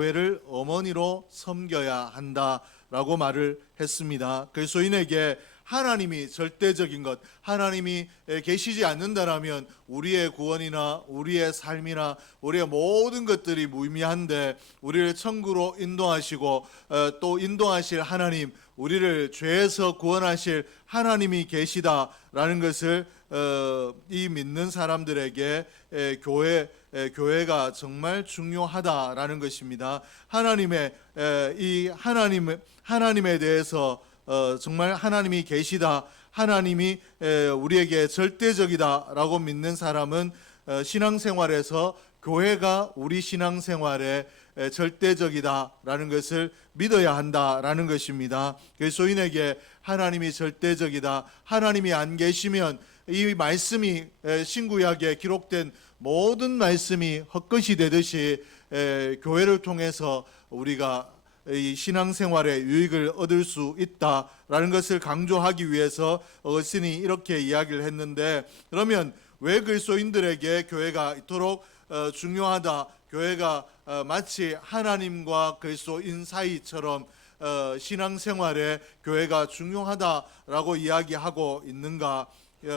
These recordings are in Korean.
교회를 어머니로 섬겨야 한다라고 말을 했습니다. 그리스도인에게 하나님이 절대적인 것, 하나님이 계시지 않는다라면 우리의 구원이나 우리의 삶이나 우리의 모든 것들이 무의미한데, 우리를 천국으로 인도하시고 또 인도하실 하나님, 우리를 죄에서 구원하실 하나님이 계시다라는 것을 이 믿는 사람들에게 교회가 정말 중요하다라는 것입니다. 하나님에 대해서 정말 하나님이 계시다, 하나님이 우리에게 절대적이다라고 믿는 사람은 신앙생활에서 교회가 우리 신앙생활에 절대적이다라는 것을 믿어야 한다라는 것입니다. 그리스도인에게 하나님이 절대적이다, 하나님이 안 계시면 이 말씀이 신구약에 기록된 모든 말씀이 헛것이 되듯이 교회를 통해서 우리가 이 신앙생활의 유익을 얻을 수 있다라는 것을 강조하기 위해서 어거스틴이 이렇게 이야기를 했는데, 그러면 왜 그리스도인들에게 교회가 이토록 중요하다, 교회가 마치 하나님과 그리스도인 사이처럼 신앙생활에 교회가 중요하다라고 이야기하고 있는가?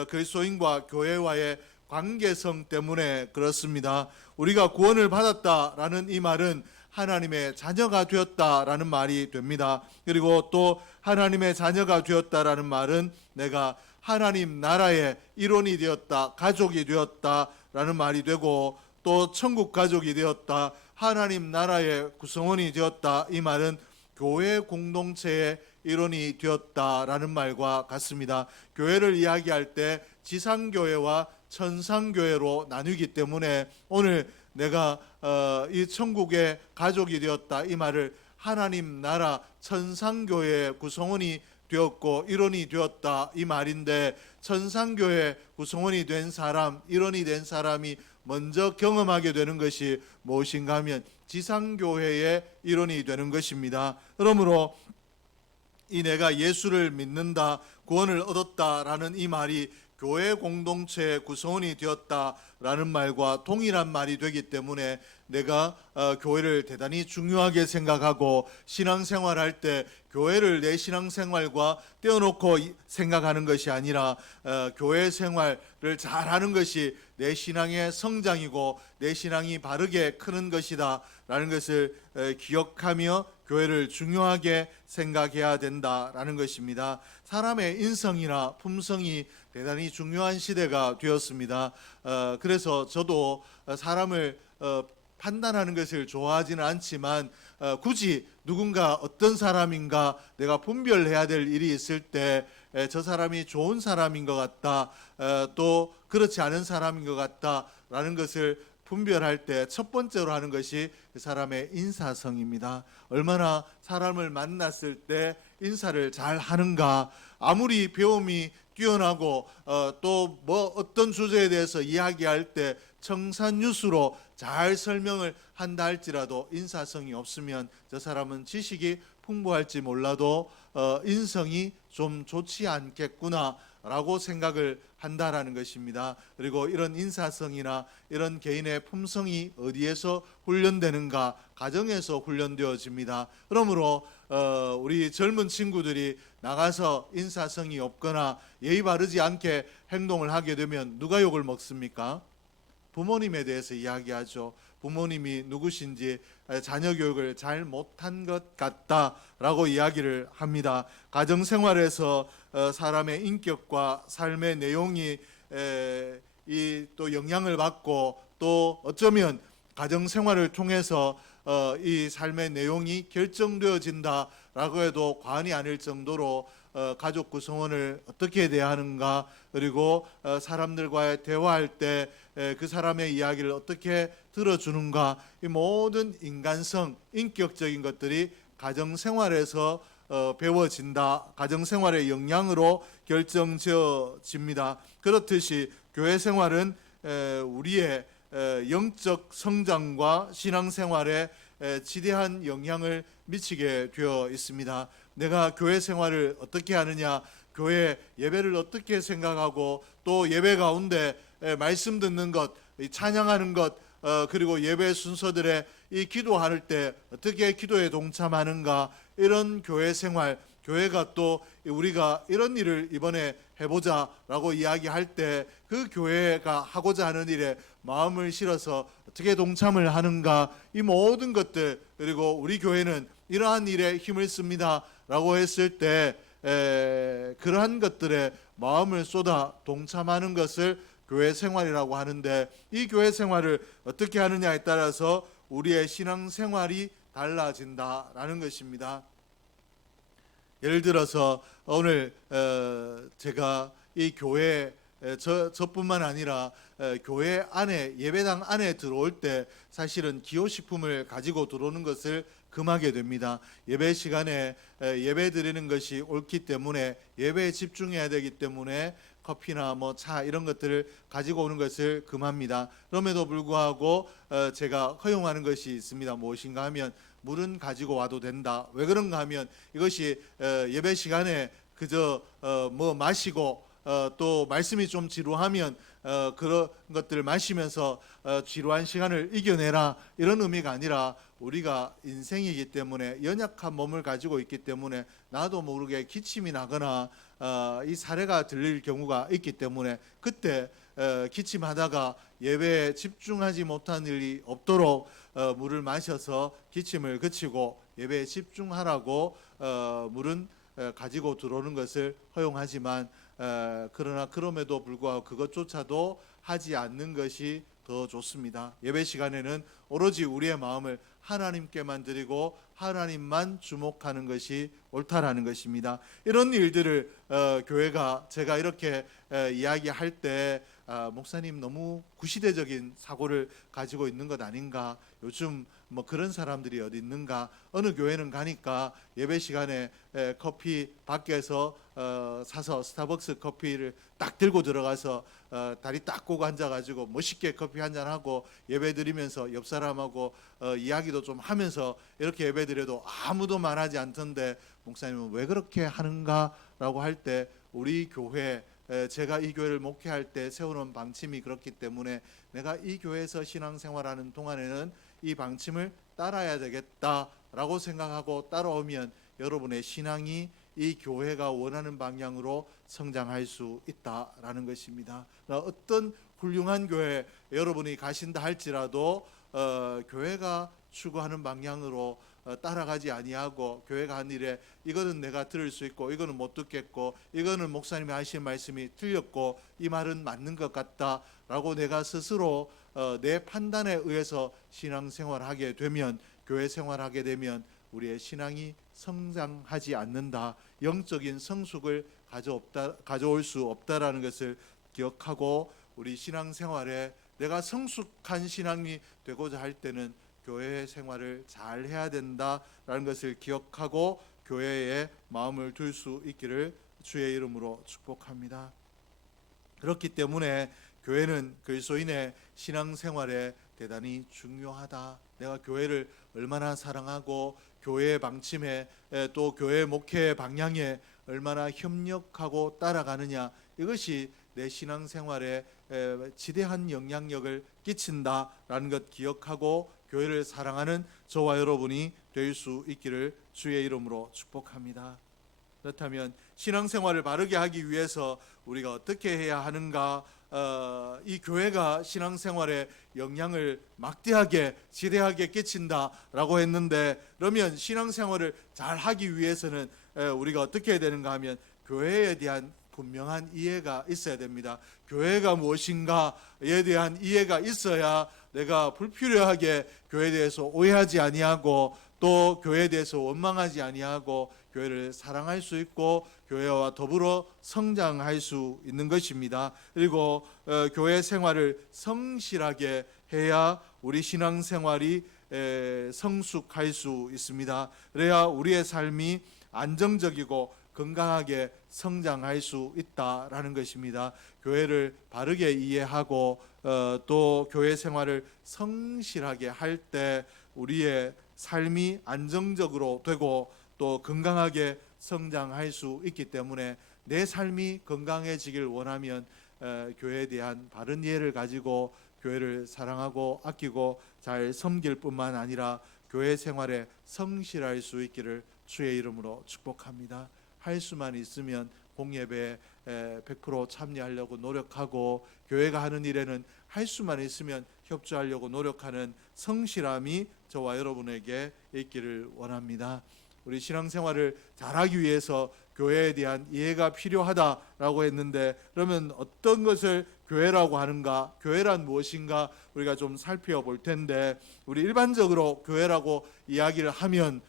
그리스도인과 교회와의 관계성 때문에 그렇습니다. 우리가 구원을 받았다라는 이 말은 하나님의 자녀가 되었다라는 말이 됩니다. 그리고 또 하나님의 자녀가 되었다라는 말은 내가 하나님 나라의 일원이 되었다, 가족이 되었다라는 말이 되고, 또 천국 가족이 되었다, 하나님 나라의 구성원이 되었다, 이 말은 교회 공동체의 일원이 되었다라는 말과 같습니다. 교회를 이야기할 때 지상교회와 천상교회로 나누기 때문에 오늘 내가 이 천국의 가족이 되었다, 이 말을 하나님 나라 천상교회의 구성원이 되었고 일원이 되었다, 이 말인데, 천상교회 구성원이 된 사람, 일원이 된 사람이 먼저 경험하게 되는 것이 무엇인가 하면 지상교회의 일원이 되는 것입니다. 그러므로 이 내가 예수를 믿는다, 구원을 얻었다라는 이 말이 교회 공동체의 구성원이 되었다라는 말과 동일한 말이 되기 때문에 내가 교회를 대단히 중요하게 생각하고 신앙생활할 때 교회를 내 신앙생활과 떼어놓고 생각하는 것이 아니라 교회 생활을 잘하는 것이 내 신앙의 성장이고 내 신앙이 바르게 크는 것이다 라는 것을 기억하며 교회를 중요하게 생각해야 된다라는 것입니다. 사람의 인성이나 품성이 대단히 중요한 시대가 되었습니다. 그래서 저도 사람을 판단하는 것을 좋아하지는 않지만 굳이 누군가 어떤 사람인가 내가 분별해야 될 일이 있을 때 저 사람이 좋은 사람인 것 같다, 또 그렇지 않은 사람인 것 같다라는 것을 분별할 때 첫 번째로 하는 것이 그 사람의 인사성입니다. 얼마나 사람을 만났을 때 인사를 잘 하는가. 아무리 배움이 뛰어나고 또 뭐 어떤 주제에 대해서 이야기할 때 청산유수로 잘 설명을 한다 할지라도 인사성이 없으면 저 사람은 지식이 풍부할지 몰라도 인성이 좀 좋지 않겠구나 라고 생각을 한다라는 것입니다. 그리고 이런 인사성이나 이런 개인의 품성이 어디에서 훈련되는가? 가정에서 훈련되어집니다. 그러므로 우리 젊은 친구들이 나가서 인사성이 없거나 예의 바르지 않게 행동을 하게 되면 누가 욕을 먹습니까? 부모님에 대해서 이야기하죠. 부모님이 누구신지 자녀 교육을 잘 못한 것 같다라고 이야기를 합니다. 가정생활에서 사람의 인격과 삶의 내용이 또 영향을 받고, 또 어쩌면 가정생활을 통해서 이 삶의 내용이 결정되어진다라고 해도 과언이 아닐 정도로 가족 구성원을 어떻게 대하는가, 그리고 사람들과의 대화할 때 그 사람의 이야기를 어떻게 들어주는가, 이 모든 인간성, 인격적인 것들이 가정생활에서 배워진다, 가정생활의 영향으로 결정지어집니다. 그렇듯이 교회생활은 우리의 영적 성장과 신앙생활에 지대한 영향을 미치게 되어 있습니다. 내가 교회 생활을 어떻게 하느냐, 교회 예배를 어떻게 생각하고, 또 예배 가운데 말씀 듣는 것, 찬양하는 것, 그리고 예배 순서들의 이 기도할 때 어떻게 기도에 동참하는가, 이런 교회 생활, 교회가 또 우리가 이런 일을 이번에 해보자라고 이야기할 때 그 교회가 하고자 하는 일에 마음을 실어서 어떻게 동참을 하는가, 이 모든 것들, 그리고 우리 교회는 이러한 일에 힘을 씁니다라고 했을 때 그러한 것들에 마음을 쏟아 동참하는 것을 교회 생활이라고 하는데, 이 교회 생활을 어떻게 하느냐에 따라서 우리의 신앙 생활이 달라진다라는 것입니다. 예를 들어서 오늘 제가 이 교회 저뿐만 아니라 교회 안에, 예배당 안에 들어올 때 사실은 기호식품을 가지고 들어오는 것을 금하게 됩니다. 예배 시간에 예배 드리는 것이 옳기 때문에, 예배에 집중해야 되기 때문에 커피나 뭐 차 이런 것들을 가지고 오는 것을 금합니다. 그럼에도 불구하고 제가 허용하는 것이 있습니다. 무엇인가 하면 물은 가지고 와도 된다. 왜 그런가 하면 이것이 예배 시간에 그저 뭐 마시고 또 말씀이 좀 지루하면 그런 것들을 마시면서 지루한 시간을 이겨내라, 이런 의미가 아니라, 우리가 인생이기 때문에 연약한 몸을 가지고 있기 때문에 나도 모르게 기침이 나거나 이 사례가 들릴 경우가 있기 때문에, 그때 기침하다가 예배에 집중하지 못한 일이 없도록 물을 마셔서 기침을 그치고 예배에 집중하라고 물은 가지고 들어오는 것을 허용하지만, 그러나 그럼에도 불구하고 그것조차도 하지 않는 것이 더 좋습니다. 예배 시간에는 오로지 우리의 마음을 하나님께만 드리고 하나님만 주목하는 것이 옳다라는 것입니다. 이런 일들을 교회가, 제가 이렇게 이야기할 때 목사님 너무 구시대적인 사고를 가지고 있는 것 아닌가, 요즘 뭐 그런 사람들이 어디 있는가, 어느 교회는 가니까 예배 시간에 커피 밖에서 사서 스타벅스 커피를 딱 들고 들어가서 다리 딱 꼬고 앉아가지고 멋있게 커피 한잔 하고 예배 드리면서 옆 사람하고 이야기도 좀 하면서 이렇게 예배 드려도 아무도 말하지 않던데, 목사님은 왜 그렇게 하는가라고 할 때, 우리 교회, 제가 이 교회를 목회할 때 세우는 방침이 그렇기 때문에 내가 이 교회에서 신앙생활하는 동안에는 이 방침을 따라야 되겠다라고 생각하고 따라오면 여러분의 신앙이 이 교회가 원하는 방향으로 성장할 수 있다라는 것입니다. 어떤 훌륭한 교회 여러분이 가신다 할지라도 교회가 추구하는 방향으로 따라가지 아니하고, 교회가 한 일에 이거는 내가 들을 수 있고 이거는 못 듣겠고, 이거는 목사님이 하신 말씀이 틀렸고 이 말은 맞는 것 같다라고 내가 스스로 내 판단에 의해서 신앙생활을 하게 되면, 교회 생활하게 되면 우리의 신앙이 성장하지 않는다, 영적인 성숙을 가져올 수 없다라는 것을 기억하고, 우리 신앙생활에 내가 성숙한 신앙이 되고자 할 때는 교회 생활을 잘 해야 된다라는 것을 기억하고 교회에 마음을 둘 수 있기를 주의 이름으로 축복합니다. 그렇기 때문에 교회는 그리스도인의 신앙생활에 대단히 중요하다. 내가 교회를 얼마나 사랑하고 교회의 방침에, 또 교회 목회의 방향에 얼마나 협력하고 따라가느냐, 이것이 내 신앙생활에 지대한 영향력을 끼친다라는 것 기억하고 교회를 사랑하는 저와 여러분이 될 수 있기를 주의 이름으로 축복합니다. 그렇다면 신앙생활을 바르게 하기 위해서 우리가 어떻게 해야 하는가? 이 교회가 신앙생활에 영향을 막대하게 지대하게 끼친다라고 했는데, 그러면 신앙생활을 잘 하기 위해서는 우리가 어떻게 해야 되는가 하면 교회에 대한 분명한 이해가 있어야 됩니다. 교회가 무엇인가에 대한 이해가 있어야 내가 불필요하게 교회에 대해서 오해하지 아니하고, 또 교회에 대해서 원망하지 아니하고 교회를 사랑할 수 있고 교회와 더불어 성장할 수 있는 것입니다. 그리고 교회 생활을 성실하게 해야 우리 신앙생활이 성숙할 수 있습니다. 그래야 우리의 삶이 안정적이고 건강하게 성장할 수 있다라는 것입니다. 교회를 바르게 이해하고 또 교회 생활을 성실하게 할 때 우리의 삶이 안정적으로 되고 또 건강하게 성장할 수 있기 때문에, 내 삶이 건강해지길 원하면 교회에 대한 바른 이해를 가지고 교회를 사랑하고 아끼고 잘 섬길 뿐만 아니라 교회 생활에 성실할 수 있기를 주의 이름으로 축복합니다. 할 수만 있으면 공예배에 100% 참여하려고 노력하고, 교회가 하는 일에는 할 수만 있으면 협조하려고 노력하는 성실함이 저와 여러분에게 있기를 원합니다. 우리 신앙생활을 잘하기 위해서 교회에 대한 이해가 필요하다라고 했는데, 그러면 어떤 것을 교회라고 하는가, 교회란 무엇인가 우리가 좀 살펴볼 텐데, 우리 일반적으로 교회라고 이야기를 하면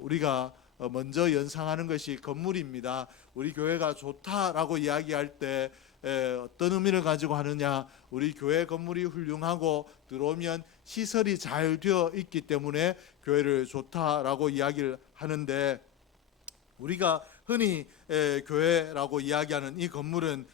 우리가 먼저 연상하는 것이 건물입니다. 우리 교회가 좋다라고 이야기할 때 어떤 의미를 가지고 하느냐, 우리 교회 건물이 훌륭하고 들어오면 시설이 잘 되어 있기 때문에 교회를 좋다라고 이야기를 하는데, 우리가 흔히 교회라고 이야기하는 이 건물은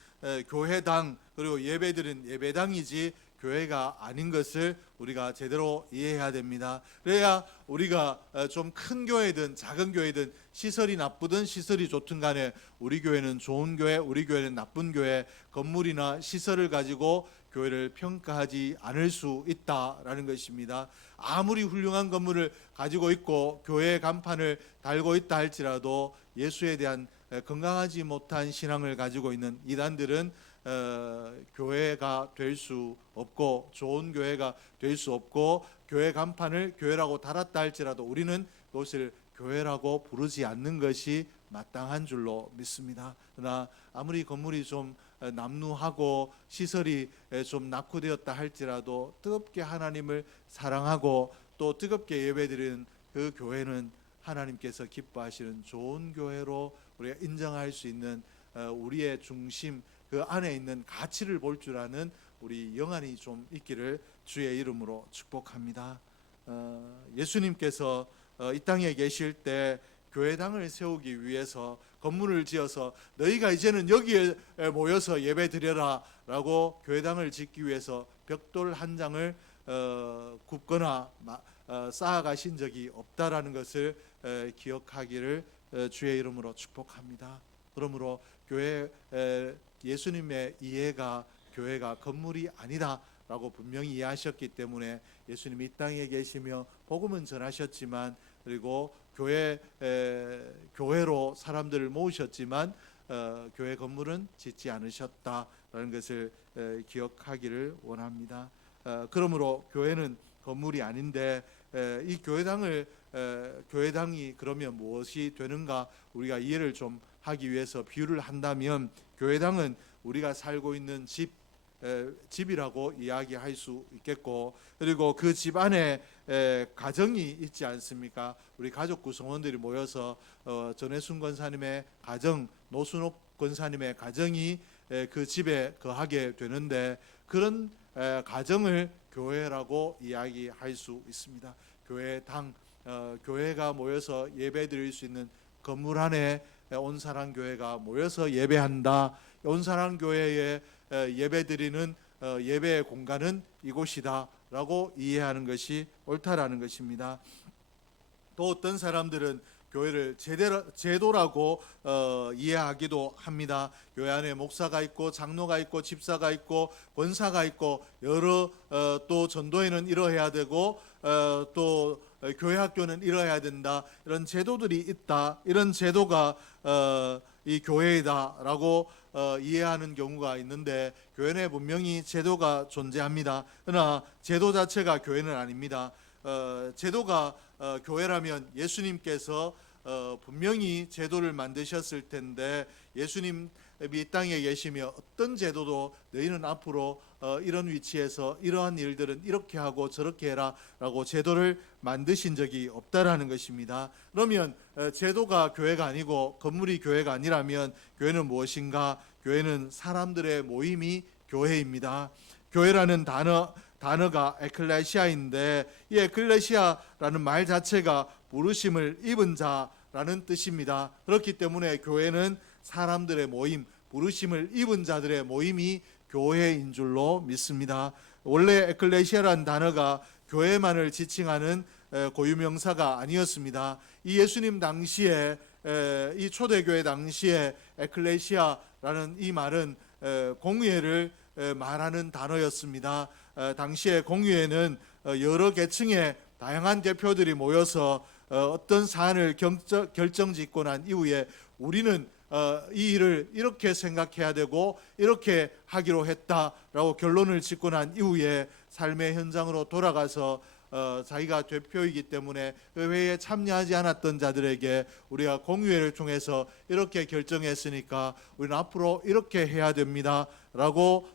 교회당, 그리고 예배드리는 예배당이지 교회가 아닌 것을 우리가 제대로 이해해야 됩니다. 그래야 우리가 좀 큰 교회든 작은 교회든 시설이 나쁘든 시설이 좋든 간에 우리 교회는 좋은 교회, 우리 교회는 나쁜 교회, 건물이나 시설을 가지고 교회를 평가하지 않을 수 있다라는 것입니다. 아무리 훌륭한 건물을 가지고 있고 교회의 간판을 달고 있다 할지라도 예수에 대한 건강하지 못한 신앙을 가지고 있는 이단들은 교회가 될 수 없고, 좋은 교회가 될 수 없고, 교회 간판을 교회라고 달았다 할지라도 우리는 그것을 교회라고 부르지 않는 것이 마땅한 줄로 믿습니다. 그러나 아무리 건물이 좀 남루하고 시설이 좀 낙후되었다 할지라도 뜨겁게 하나님을 사랑하고 또 뜨겁게 예배드리는 그 교회는 하나님께서 기뻐하시는 좋은 교회로 우리가 인정할 수 있는, 우리의 중심, 그 안에 있는 가치를 볼 줄 아는 우리 영안이 좀 있기를 주의 이름으로 축복합니다. 예수님께서 이 땅에 계실 때 교회당을 세우기 위해서 건물을 지어서 너희가 이제는 여기에 모여서 예배 드려라 라고 교회당을 짓기 위해서 벽돌 한 장을 굽거나 쌓아가신 적이 없다라는 것을 기억하기를 주의 이름으로 축복합니다. 그러므로 예수님의 이해가 교회가 건물이 아니다 라고 분명히 이해하셨기 때문에 예수님이 이 땅에 계시며 복음은 전하셨지만, 그리고 교회로 사람들을 모으셨지만 교회 건물은 짓지 않으셨다라는 것을 기억하기를 원합니다. 그러므로 교회는 건물이 아닌데 이 교회당이 그러면 무엇이 되는가 우리가 이해를 좀 하기 위해서 비유를 한다면, 교회당은 우리가 살고 있는 집이라고 이야기할 수 있겠고, 그리고 그 집 안에 가정이 있지 않습니까? 우리 가족 구성원들이 모여서 전혜순 권사님의 가정, 노순옥 권사님의 가정이 그 집에 거하게 되는데, 그런 가정을 교회라고 이야기할 수 있습니다. 교회당, 교회가 모여서 예배드릴 수 있는 건물 안에 온사랑교회가 모여서 예배한다. 온사랑교회에 예배드리는 예배의 공간은 이곳이다 라고 이해하는 것이 옳다라는 것입니다. 또 어떤 사람들은 교회를 제도라고 이해하기도 합니다. 교회 안에 목사가 있고 장로가 있고 집사가 있고 권사가 있고 여러 또 전도회는 이러해야 되고 또 교회 학교는 이러해야 된다, 이런 제도들이 있다, 이런 제도가 이 교회이다라고 이해하는 경우가 있는데, 교회 내 분명히 제도가 존재합니다. 그러나 제도 자체가 교회는 아닙니다. 제도가 교회라면 예수님께서 분명히 제도를 만드셨을 텐데, 예수님이 이 땅에 계시며 어떤 제도도 너희는 앞으로 이런 위치에서 이러한 일들은 이렇게 하고 저렇게 해라 라고 제도를 만드신 적이 없다라는 것입니다. 그러면 제도가 교회가 아니고 건물이 교회가 아니라면 교회는 무엇인가? 교회는 사람들의 모임이 교회입니다. 교회라는 단어가 에클레시아인데, 이 에클레시아라는 말 자체가 부르심을 입은 자라는 뜻입니다. 그렇기 때문에 교회는 사람들의 모임, 부르심을 입은 자들의 모임이 교회인 줄로 믿습니다. 원래 에클레시아라는 단어가 교회만을 지칭하는 고유명사가 아니었습니다. 이 예수님 당시에, 이 초대교회 당시에 에클레시아라는 이 말은 공회를 말하는 단어였습니다. 당시에 공유에는 여러 계층의 다양한 대표들이 모여서 어떤 사안을 결정짓고 난 이후에 우리는 이 일을 이렇게 생각해야 되고 이렇게 하기로 했다라고 결론을 짓고 난 이후에 삶의 현장으로 돌아가서 자기가 대표이기 때문에 회의에 참여하지 않았던 자들에게 우리가 공유회를 통해서 이렇게 결정했으니까 우리는 앞으로 이렇게 해야 됩니다라고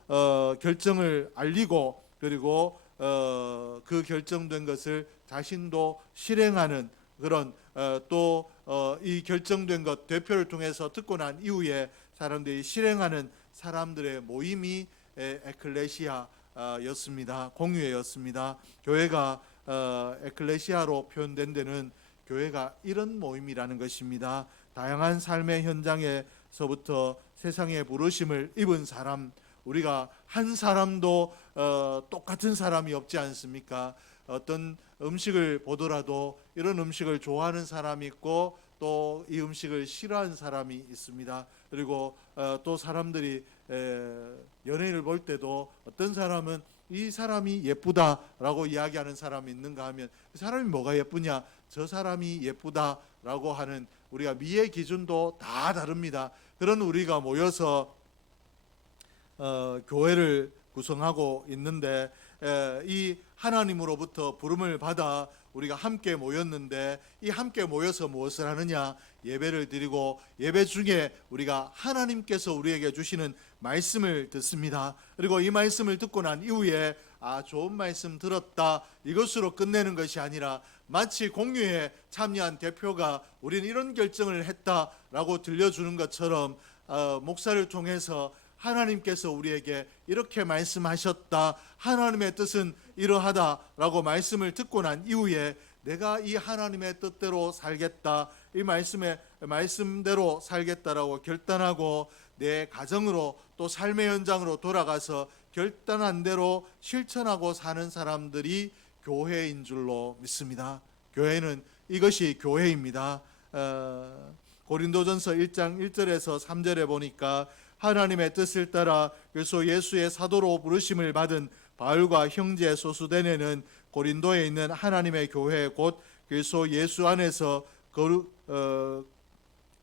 결정을 알리고 그리고 그 결정된 것을 자신도 실행하는 그런 또 이 결정된 것 대표를 통해서 듣고 난 이후에 사람들이 실행하는 사람들의 모임이 에클레시아였습니다. 공유회였습니다. 교회가 에클레시아로 표현된 데는 교회가 이런 모임이라는 것입니다. 다양한 삶의 현장에서부터 세상의 부르심을 입은 사람, 우리가 한 사람도 똑같은 사람이 없지 않습니까? 어떤 음식을 보더라도 이런 음식을 좋아하는 사람이 있고 또 이 음식을 싫어하는 사람이 있습니다. 그리고 또 사람들이 연예인을 볼 때도 어떤 사람은 이 사람이 예쁘다라고 이야기하는 사람이 있는가 하면 그 사람이 뭐가 예쁘냐, 저 사람이 예쁘다라고 하는 우리가 미의 기준도 다 다릅니다. 그런 우리가 모여서 교회를 구성하고 있는데 이 하나님으로부터 부름을 받아 우리가 함께 모였는데 이 함께 모여서 무엇을 하느냐, 예배를 드리고 예배 중에 우리가 하나님께서 우리에게 주시는 말씀을 듣습니다. 그리고 이 말씀을 듣고 난 이후에 좋은 말씀 들었다 이것으로 끝내는 것이 아니라 마치 공유에 참여한 대표가 우리는 이런 결정을 했다라고 들려주는 것처럼 목사를 통해서 하나님께서 우리에게 이렇게 말씀하셨다, 하나님의 뜻은 이러하다라고 말씀을 듣고 난 이후에 내가 이 하나님의 뜻대로 살겠다, 이 말씀대로 살겠다라고 결단하고 내 가정으로 또 삶의 현장으로 돌아가서 결단한 대로 실천하고 사는 사람들이 교회인 줄로 믿습니다. 교회는 이것이 교회입니다. 고린도전서 1장 1절에서 3절에 보니까 하나님의 뜻을 따라 그리스도 예수의 사도로 부르심을 받은 바울과 형제 소수대네는 고린도에 있는 하나님의 교회 곧 그리스도 예수 안에서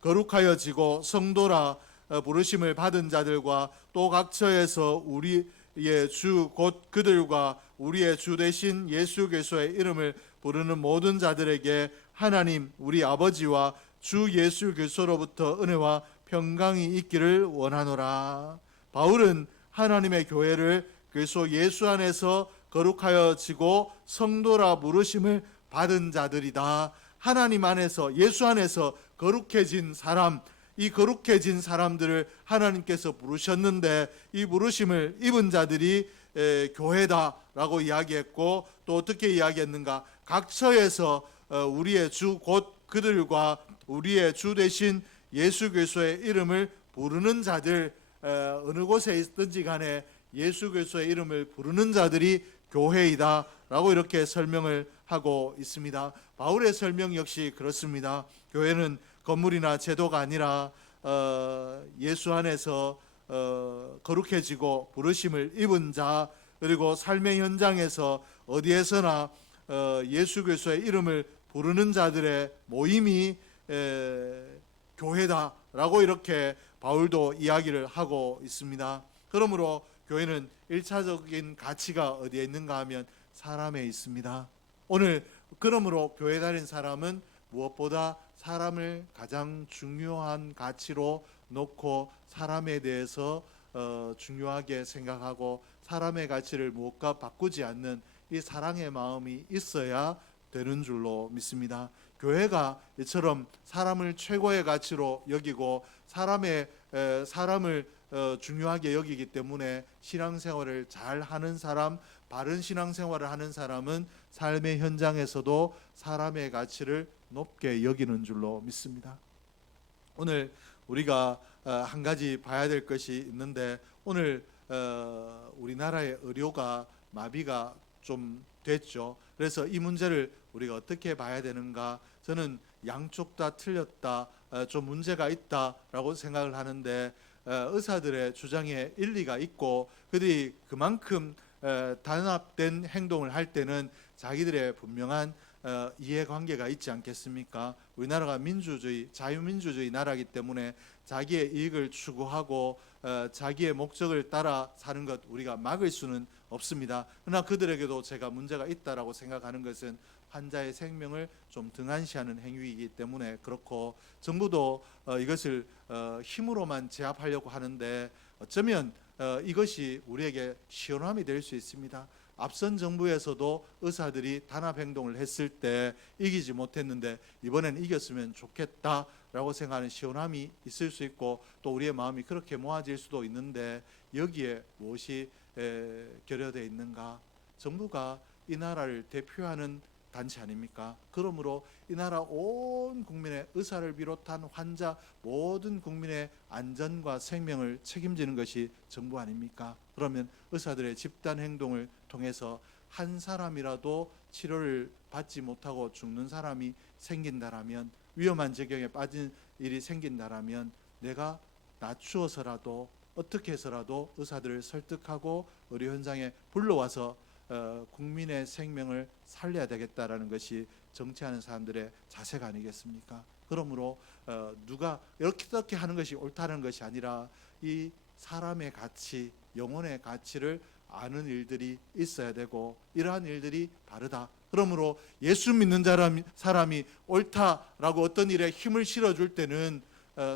거룩하여지고 성도라 부르심을 받은 자들과 또 각 처에서 우리의 주 곧 그들과 우리의 주 되신 예수 그리스도의 이름을 부르는 모든 자들에게 하나님 우리 아버지와 주 예수 그리스도로부터 은혜와 평강이 있기를 원하노라. 바울은 하나님의 교회를 그리스도 예수 안에서 거룩하여지고 성도라 부르심을 받은 자들이다. 하나님 안에서 예수 안에서 거룩해진 사람, 이 거룩해진 사람들을 하나님께서 부르셨는데 이 부르심을 입은 자들이 교회다라고 이야기했고 또 어떻게 이야기했는가? 각 처에서 우리의 주 곧 그들과 우리의 주 되신 예수 그리스도의 이름을 부르는 자들, 어느 곳에 있든지 간에 예수 그리스도의 이름을 부르는 자들이 교회이다라고 이렇게 설명을 하고 있습니다. 바울의 설명 역시 그렇습니다. 교회는 건물이나 제도가 아니라 예수 안에서 거룩해지고 부르심을 입은 자, 그리고 삶의 현장에서 어디에서나 예수 그리스도의 이름을 부르는 자들의 모임이 교회다라고 이렇게 바울도 이야기를 하고 있습니다. 그러므로 교회는 1차적인 가치가 어디에 있는가 하면 사람에 있습니다. 오늘 그러므로 교회 다닌 사람은 무엇보다 사람을 가장 중요한 가치로 놓고 사람에 대해서 중요하게 생각하고 사람의 가치를 무엇과 바꾸지 않는 이 사랑의 마음이 있어야 되는 줄로 믿습니다. 교회가 이처럼 사람을 최고의 가치로 여기고 사람을 중요하게 여기기 때문에 신앙생활을 잘 하는 사람, 바른 신앙생활을 하는 사람은 삶의 현장에서도 사람의 가치를 높게 여기는 줄로 믿습니다. 오늘 우리가 한 가지 봐야 될 것이 있는데 오늘 우리나라의 의료가 마비가 좀 됐죠. 그래서 이 문제를 우리가 어떻게 봐야 되는가? 저는 양쪽 다 틀렸다, 좀 문제가 있다라고 생각을 하는데 의사들의 주장에 일리가 있고 그들이 그만큼 단합된 행동을 할 때는 자기들의 분명한 이해관계가 있지 않겠습니까? 우리나라가 민주주의, 자유민주주의 나라이기 때문에 자기의 이익을 추구하고 자기의 목적을 따라 사는 것 우리가 막을 수는 없습니다. 그러나 그들에게도 제가 문제가 있다라고 생각하는 것은 환자의 생명을 좀 등한시하는 행위이기 때문에 그렇고, 정부도 이것을 힘으로만 제압하려고 하는데 어쩌면 이것이 우리에게 시원함이 될 수 있습니다. 앞선 정부에서도 의사들이 단합 행동을 했을 때 이기지 못했는데 이번엔 이겼으면 좋겠다라고 생각하는 시원함이 있을 수 있고, 또 우리의 마음이 그렇게 모아질 수도 있는데 여기에 무엇이 결여되어 있는가? 정부가 이 나라를 대표하는 단체 아닙니까? 그러므로 이 나라 온 국민의, 의사를 비롯한 환자 모든 국민의 안전과 생명을 책임지는 것이 정부 아닙니까? 그러면 의사들의 집단 행동을 통해서 한 사람이라도 치료를 받지 못하고 죽는 사람이 생긴다라면, 위험한 지경에 빠진 일이 생긴다라면 내가 낮추어서라도 어떻게 해서라도 의사들을 설득하고 의료 현장에 불러와서 국민의 생명을 살려야 되겠다라는 것이 정치하는 사람들의 자세가 아니겠습니까? 그러므로 누가 이렇게 하는 것이 옳다는 것이 아니라 이 사람의 가치, 영혼의 가치를 아는 일들이 있어야 되고, 이러한 일들이 바르다. 그러므로 예수 믿는 사람이 옳다라고 어떤 일에 힘을 실어줄 때는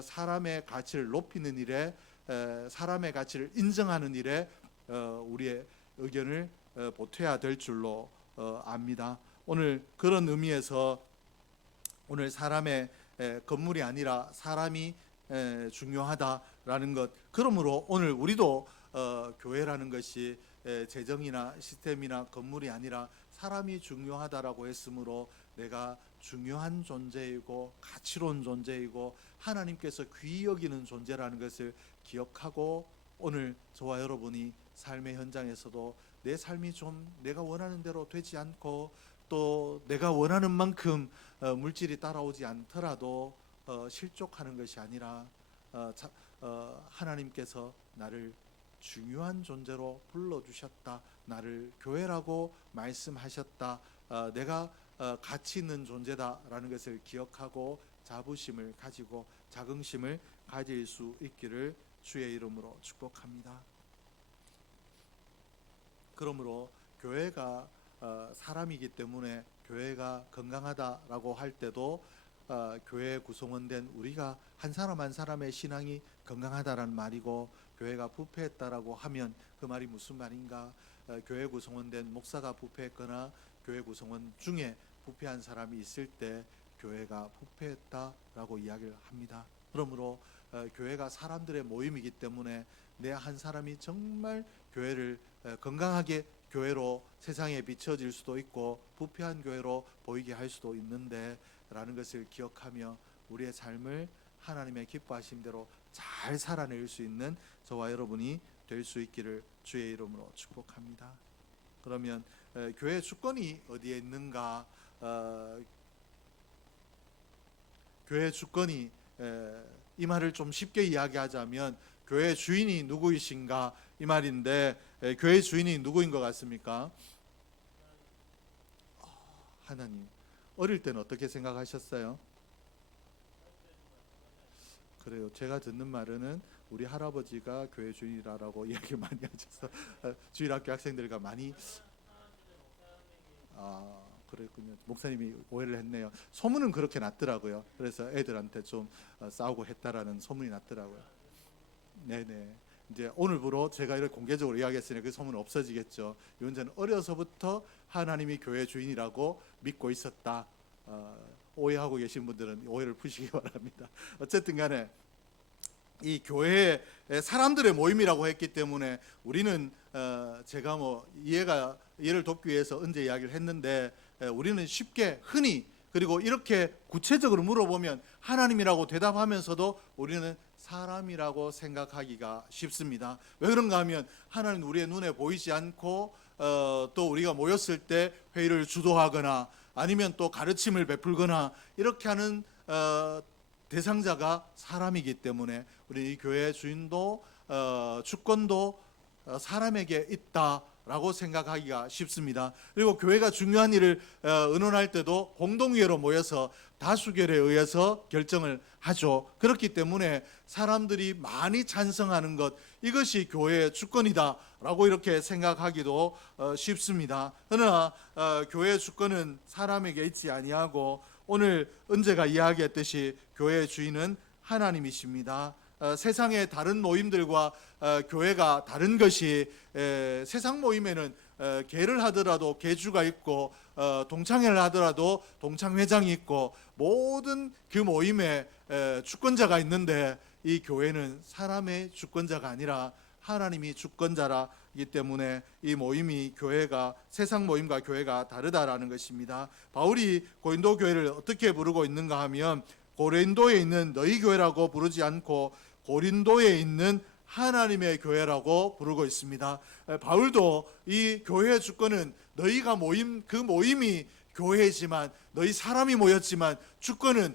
사람의 가치를 높이는 일에, 사람의 가치를 인정하는 일에 우리의 의견을 보태야 될 줄로 압니다. 오늘 그런 의미에서 오늘 사람의 건물이 아니라 사람이 중요하다라는 것, 그러므로 오늘 우리도 교회라는 것이 재정이나 시스템이나 건물이 아니라 사람이 중요하다라고 했으므로 내가 중요한 존재이고 가치로운 존재이고 하나님께서 귀히 여기는 존재라는 것을 기억하고, 오늘 저와 여러분이 삶의 현장에서도 내 삶이 좀 내가 원하는 대로 되지 않고 또 내가 원하는 만큼 물질이 따라오지 않더라도 실족하는 것이 아니라 하나님께서 나를 중요한 존재로 불러주셨다, 나를 교회라고 말씀하셨다, 내가 가치 있는 존재다라는 것을 기억하고 자부심을 가지고 자긍심을 가질 수 있기를 주의 이름으로 축복합니다. 그러므로 교회가 사람이기 때문에 교회가 건강하다라고 할 때도 교회 구성원된 우리가 한 사람 한 사람의 신앙이 건강하다라는 말이고, 교회가 부패했다라고 하면 그 말이 무슨 말인가? 교회 구성원된 목사가 부패했거나 교회 구성원 중에 부패한 사람이 있을 때 교회가 부패했다라고 이야기를 합니다. 그러므로 교회가 사람들의 모임이기 때문에 내 한 사람이 정말 교회를 건강하게 교회로 세상에 비춰질 수도 있고 부패한 교회로 보이게 할 수도 있는데 라는 것을 기억하며 우리의 삶을 하나님의 기뻐하신 대로 잘 살아낼 수 있는 저와 여러분이 될 수 있기를 주의 이름으로 축복합니다. 그러면 교회 주권이 어디에 있는가? 교회 주권이, 이 말을 좀 쉽게 이야기하자면 교회 주인이 누구이신가 이 말인데, 교회 주인이 누구인 것 같습니까? 하나님. 어릴 때는 어떻게 생각하셨어요? 그래요. 제가 듣는 말은 우리 할아버지가 교회 주인이라고 이야기를 많이 하셔서 주일학교 학생들과 많이 그랬군요. 목사님이 오해를 했네요. 소문은 그렇게 났더라고요. 그래서 애들한테 좀 싸우고 했다라는 소문이 났더라고요. 네네. 이제 오늘부로 제가 이렇게 공개적으로 이야기했으니 그 소문은 없어지겠죠. 유언자는 어려서부터 하나님이 교회 주인이라고 믿고 있었다. 오해하고 계신 분들은 오해를 푸시기 바랍니다. 어쨌든 간에 이 교회의 사람들의 모임이라고 했기 때문에 우리는 제가 이해를 돕기 위해서 언제 이야기를 했는데, 우리는 쉽게 흔히 그리고 이렇게 구체적으로 물어보면 하나님이라고 대답하면서도 우리는 사람이라고 생각하기가 쉽습니다. 왜 그런가 하면 하나님 우리의 눈에 보이지 않고 또 우리가 모였을 때 회의를 주도하거나 아니면 또 가르침을 베풀거나 이렇게 하는 대상자가 사람이기 때문에 우리 이 교회 주인도 주권도 사람에게 있다 라고 생각하기가 쉽습니다. 그리고 교회가 중요한 일을 의논할 때도 공동회의로 모여서 다수결에 의해서 결정을 하죠. 그렇기 때문에 사람들이 많이 찬성하는 것, 이것이 교회의 주권이다 라고 이렇게 생각하기도 쉽습니다. 그러나 교회의 주권은 사람에게 있지 아니하고 오늘 은재가 이야기했듯이 교회의 주인은 하나님이십니다. 세상의 다른 모임들과 교회가 다른 것이, 세상 모임에는 개를 하더라도 개주가 있고 동창회를 하더라도 동창회장이 있고 모든 그 모임에 주권자가 있는데, 이 교회는 사람의 주권자가 아니라 하나님이 주권자라기 때문에 이 모임이, 교회가 세상 모임과 교회가 다르다라는 것입니다. 바울이 고린도 교회를 어떻게 부르고 있는가 하면 고린도에 있는 너희 교회라고 부르지 않고 고린도에 있는 하나님의 교회라고 부르고 있습니다. 바울도 이 교회의 주권은 너희가 그 모임이 교회지만, 너희 사람이 모였지만 주권은,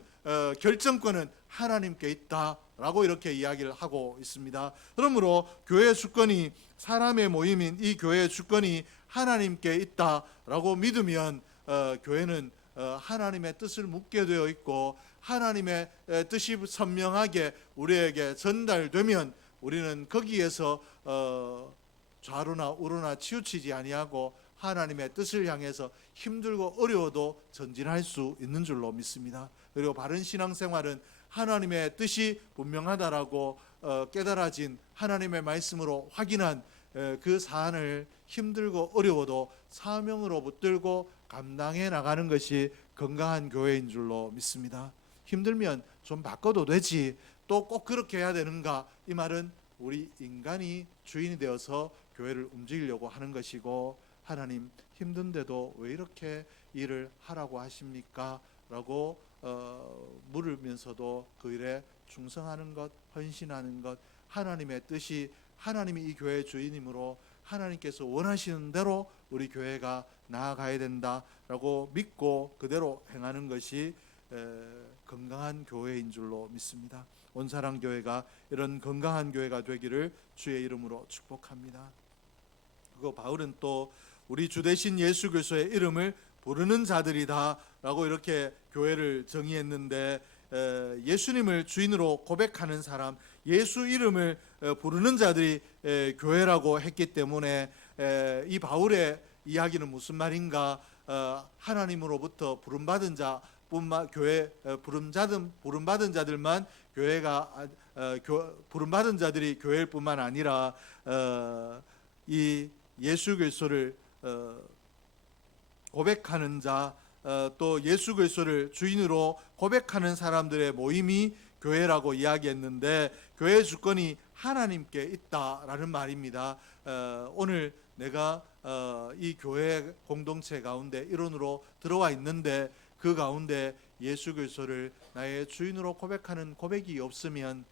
결정권은 하나님께 있다라고 이렇게 이야기를 하고 있습니다. 그러므로 교회의 주권이, 사람의 모임인 이 교회의 주권이 하나님께 있다라고 믿으면 교회는 하나님의 뜻을 묻게 되어 있고, 하나님의 뜻이 선명하게 우리에게 전달되면 우리는 거기에서 좌로나 우로나 치우치지 아니하고 하나님의 뜻을 향해서 힘들고 어려워도 전진할 수 있는 줄로 믿습니다. 그리고 바른 신앙생활은 하나님의 뜻이 분명하다라고 깨달아진, 하나님의 말씀으로 확인한 그 사안을 힘들고 어려워도 사명으로 붙들고 감당해 나가는 것이 건강한 교회인 줄로 믿습니다. 힘들면 좀 바꿔도 되지, 또 꼭 그렇게 해야 되는가? 이 말은 우리 인간이 주인이 되어서 교회를 움직이려고 하는 것이고, 하나님 힘든데도 왜 이렇게 일을 하라고 하십니까? 라고 물으면서도 그 일에 충성하는 것, 헌신하는 것, 하나님의 뜻이, 하나님이 이 교회의 주인이므로 하나님께서 원하시는 대로 우리 교회가 나아가야 된다라고 믿고 그대로 행하는 것이 건강한 교회인 줄로 믿습니다. 온사랑교회가 이런 건강한 교회가 되기를 주의 이름으로 축복합니다. 그리고 바울은 또 우리 주 되신 예수 그리스도의 이름을 부르는 자들이다 라고 이렇게 교회를 정의했는데, 예수님을 주인으로 고백하는 사람, 예수 이름을 부르는 자들이 교회라고 했기 때문에 이 바울의 이야기는 무슨 말인가? 하나님으로부터 부름받은 자 교회 부름받은 자들만 교회가, 부름받은 자들이 교회일 뿐만 아니라 이 예수 그리스도를 고백하는 자, 또 예수 그리스도를 주인으로 고백하는 사람들의 모임이 교회라고 이야기했는데, 교회의 주권이 하나님께 있다라는 말입니다. 오늘 내가 이 교회 공동체 가운데 일원으로 들어와 있는데, 그 가운데 예수 그리스도를 나의 주인으로 고백하는 고백이 없으면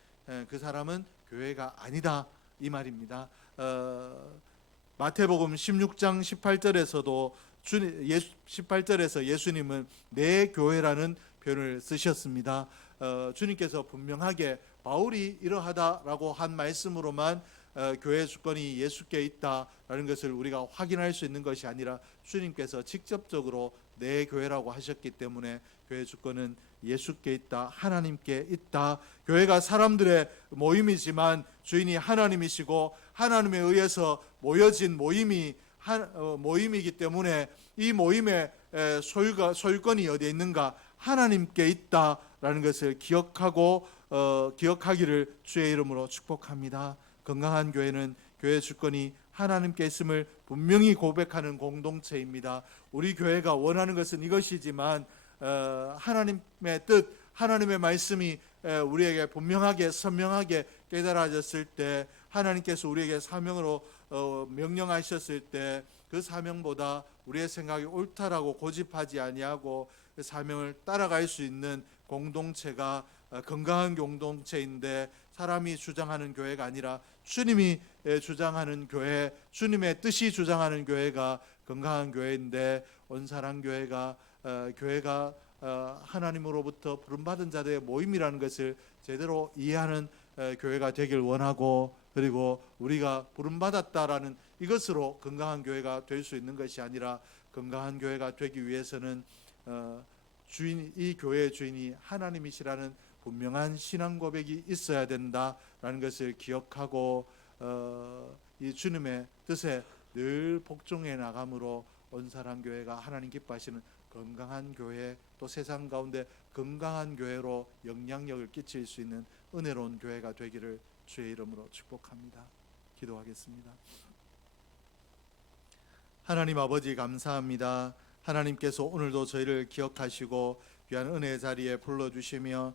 그 사람은 교회가 아니다, 이 말입니다. 마태복음 16장 18절에서도 18절에서 예수님은 내 교회라는 표현을 쓰셨습니다. 주님께서 분명하게 바울이 이러하다라고 한 말씀으로만 교회의 주권이 예수께 있다라는 것을 우리가 확인할 수 있는 것이 아니라, 주님께서 직접적으로 내 교회라고 하셨기 때문에 교회의 주권은 예수께 있다, 하나님께 있다. 교회가 사람들의 모임이지만 주인이 하나님이시고, 하나님에 의해서 모여진 모임이기 때문에 이 모임의 소유권이 어디에 있는가? 하나님께 있다라는 것을 기억하기를 주의 이름으로 축복합니다. 건강한 교회는 교회의 주권이 하나님께 있음을 분명히 고백하는 공동체입니다. 우리 교회가 원하는 것은 이것이지만 하나님의 뜻, 하나님의 말씀이 우리에게 분명하게 선명하게 깨달아졌을 때, 하나님께서 우리에게 사명으로 명령하셨을 때, 그 사명보다 우리의 생각이 옳다라고 고집하지 아니하고 그 사명을 따라갈 수 있는 공동체가 건강한 공동체인데, 사람이 주장하는 교회가 아니라 주님이 주장하는 교회, 주님의 뜻이 주장하는 교회가 건강한 교회인데, 온사랑교회가 하나님으로부터 부름받은 자들의 모임이라는 것을 제대로 이해하는 교회가 되길 원하고, 그리고 우리가 부름받았다라는 이것으로 건강한 교회가 될 수 있는 것이 아니라 건강한 교회가 되기 위해서는 이 교회의 주인이 하나님이시라는 분명한 신앙 고백이 있어야 된다라는 것을 기억하고 이 주님의 뜻에 늘 복종해 나감으로 온사람 교회가 하나님 기뻐하시는 건강한 교회, 또 세상 가운데 건강한 교회로 영향력을 끼칠 수 있는 은혜로운 교회가 되기를 주의 이름으로 축복합니다. 기도하겠습니다. 하나님 아버지 감사합니다. 하나님께서 오늘도 저희를 기억하시고 귀한 은혜의 자리에 불러주시며